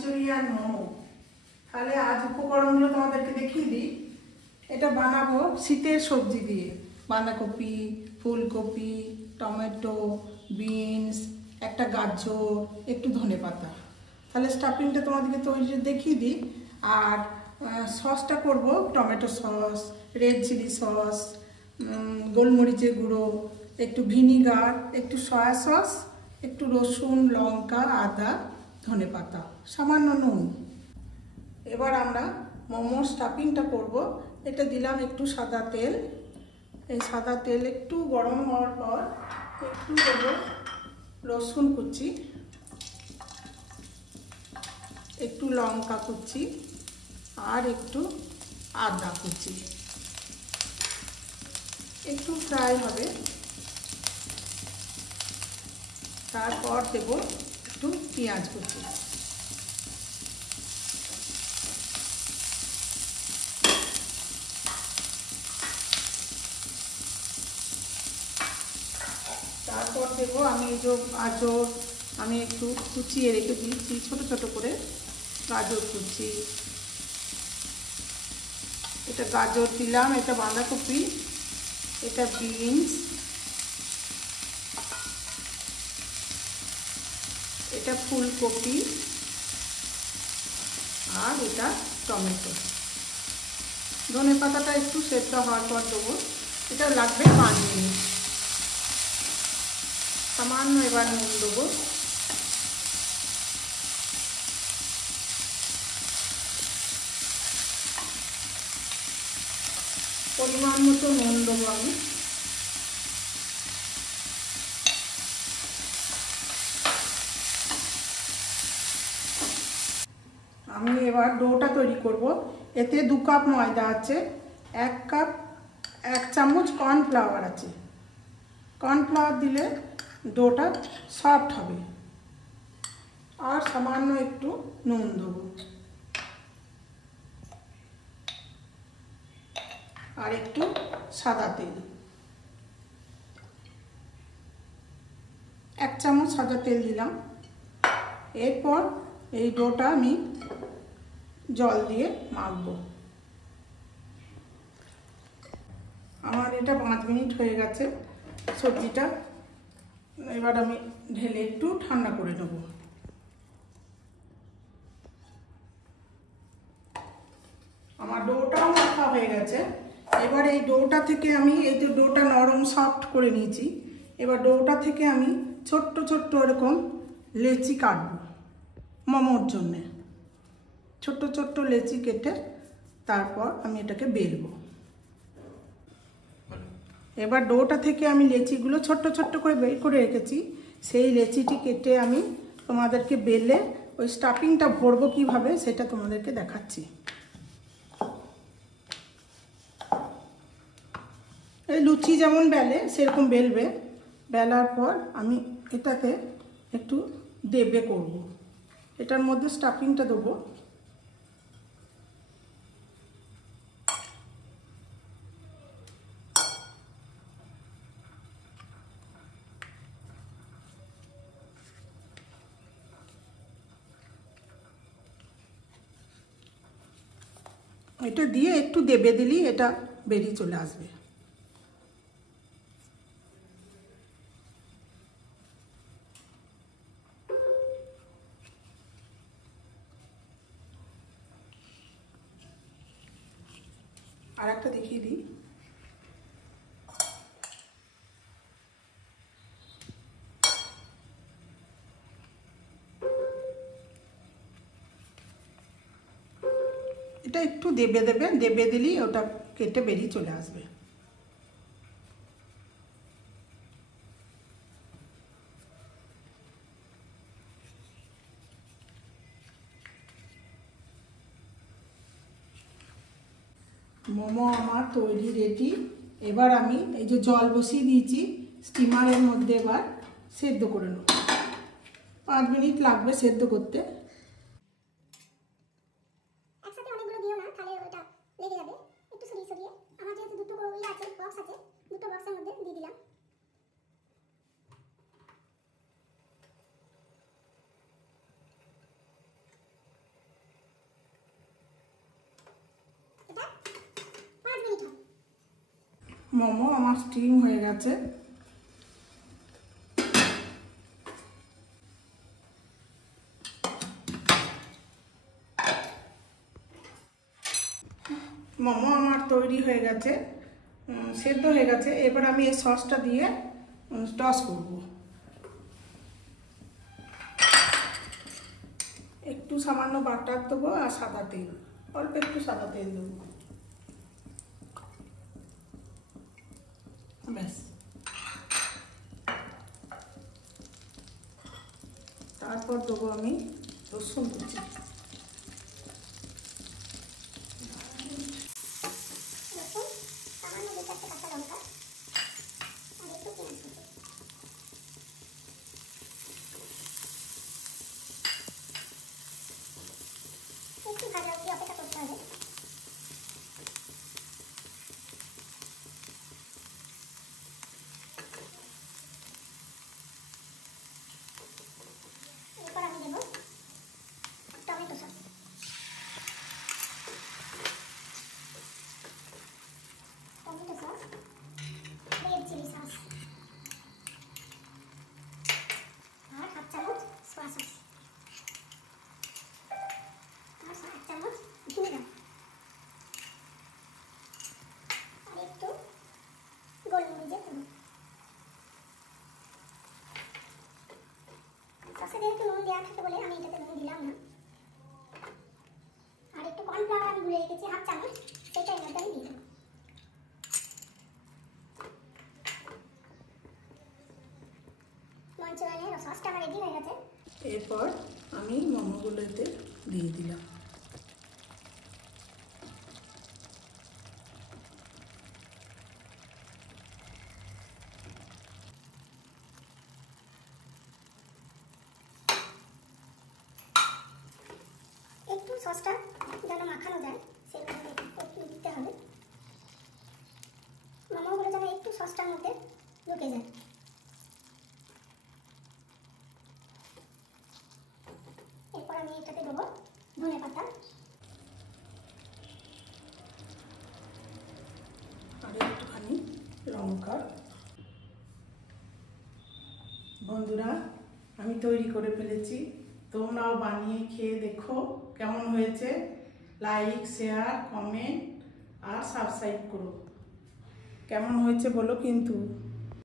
Manchurian momo. তাহলে আজ উপকরণগুলো তোমাদেরকে দেখিয়ে দিই। এটা বানাবো শীতের সবজি দিয়ে, বাঁধাকপি, ফুলকপি, টমেটো, বিনস, একটা গাজর, একটু ধনেপাতা। তাহলে স্টাফিংটা তোমাদেরকে তৈরি দেখিয়ে দিই। আর সসটা করব tomato sauce, red chilli sauce, গোলমরিচের গুঁড়ো, একটু ভিনিগার, একটু সয়া সস, একটু রসুন, লঙ্কা, আদা, ধনেপাতা, সামান্য নুন। এবার আমরা মোমোর স্টাফিংটা করব। এটা দিলাম একটু সাদা তেল। এই সাদা তেল একটু গরম হওয়ার পর একটু দেব রসুন কুচি, একটু লঙ্কা কুচি আর একটু আদা কুচি। একটু ফ্রাই হবে, তারপর দেব একটু পেঁয়াজ কুচি। তারপর দেবো আমি এই যে গাজর আমি একটু কুচিয়ে রেখে দিয়েছি, ছোটো ছোটো করে গাজর কুচি। এটা গাজর দিলাম, এটা বাঁধাকপি, এটা বিনস, এটা ফুলকপি আর এটা টমেটো। ধনেপাতাটা একটু সেদ্ধ হওয়ার পর দেবো। এটা লাগবে 5 মিনিট। সামান্য এবার নুন দেবো। পরিমাণ মতো নুন দেবো আমি। আমি এবার ডোটা তৈরি করব। এতে 2 কাপ ময়দা আছে, 1 চামচ কর্নফ্লাওয়ার আছে। কর্নফ্লাওয়ার দিলে ডোটা সফট হবে। আর সামান্য একটু নুন দেবো আর একটু সাদা তেল, 1 চামচ সাদা তেল দিলাম। এরপর এই ডোটা আমি জল দিয়ে মাখবো। আমার এটা 5 মিনিট হয়ে গেছে সবজিটা। এবার আমি ঢেলে একটু ঠান্ডা করে নেব। আমার ডোটাও মাখা হয়ে গেছে। এবার এই ডোটা থেকে আমি এই যে ডোটা নরম সফট করে নিয়েছি। এবার ডোটা থেকে আমি ছোট্ট ছোট্ট এরকম লেচি কাটবো মোমোর জন্যে। ছোট্ট ছোট্ট লেচি কেটে তারপর আমি এটাকে বেলবো। এবার ডোটা থেকে আমি লেচিগুলো ছোট্ট ছোট্ট করে বের করে রেখেছি। সেই লেচিটি কেটে আমি তোমাদেরকে বেলে ওই স্টাফিংটা ভরবো কিভাবে সেটা তোমাদেরকে দেখাচ্ছি। এই লুচি যেমন বেলে সেরকম বেলবে। বেলার পর আমি এটাতে একটু দেবে করব। এটার মধ্যে স্টাফিংটা দেবো। এটা দিয়ে একটু দেবে দিলেই এটা বেরিয়ে চলে আসবে। আর একটা দেখিয়ে দিই। এটা একটু দেবে দিলেই ওটা কেটে বেরিয়ে চলে আসবে। মোমো আমার তৈরি রেডি। এবার আমি এই যে জল বসিয়ে দিয়েছি স্টিমারের মধ্যে, এবার সেদ্ধ করে নেব। 5 মিনিট লাগবে সেদ্ধ করতে। একসাথে অনেকগুলো দিও না, তাহলে ওটা লেগে যাবে। একটু সরিয়ে সরিয়ে আমার যেহেতু দুটো আছে বক্স আছে, দুটো বক্সের মধ্যে দিয়ে দিলাম। মোমো আমার স্টিম হয়ে গেছে। মোমো আমার তৈরি হয়ে গেছে, সেদ্ধ হয়ে গেছে। এবার আমি এই সসটা দিয়ে টস করব। একটু সামান্য বাটার দেবো আর সাদা তেল, অল্প একটু সাদা তেল দেবো, ব্যাস। তারপর দেবো আমি রসুন কুচি। একটু ভাজা অবধি অপেক্ষা করতে হবে। এরপর আমি দেবো tomato sauce, red chilli sauce আর হাফ চামচ সোয়া সস আর 1 চামচ ভিনেগার আর একটু গোলমরিচের গুঁড়ো। সসে যেহেতু নুন দেওয়া থাকে বলে আমি এটাতে নুন দিলাম না। আর একটু কর্নফ্লাওয়ার আমি গুলে রেখেছি হাফ চামচ, সেটা এর মধ্যে আমি দিয়ে দেবো। মঞ্চুরিয়ানের সসটা আমার রেডি হয়ে গেছে। এরপর আমি মোমোগুলোতে দিয়ে দিলাম। একটু সসটা যেন মাখানো যায় সেভাবে একটু দিতে হবে। মোমোগুলো যেন একটু সসটার মধ্যে ঢুকে যায়। এরপর আমি এটাতে দেবো ধনেপাতা আর একটুখানি লঙ্কা। বন্ধুরা, আমি তৈরি করে ফেলেছি, তোমরাও বানিয়ে খেয়ে দেখো কেমন হয়েছে। লাইক, শেয়ার, কমেন্ট আর সাবস্ক্রাইব করো। কেমন হয়েছে বলো কিন্তু।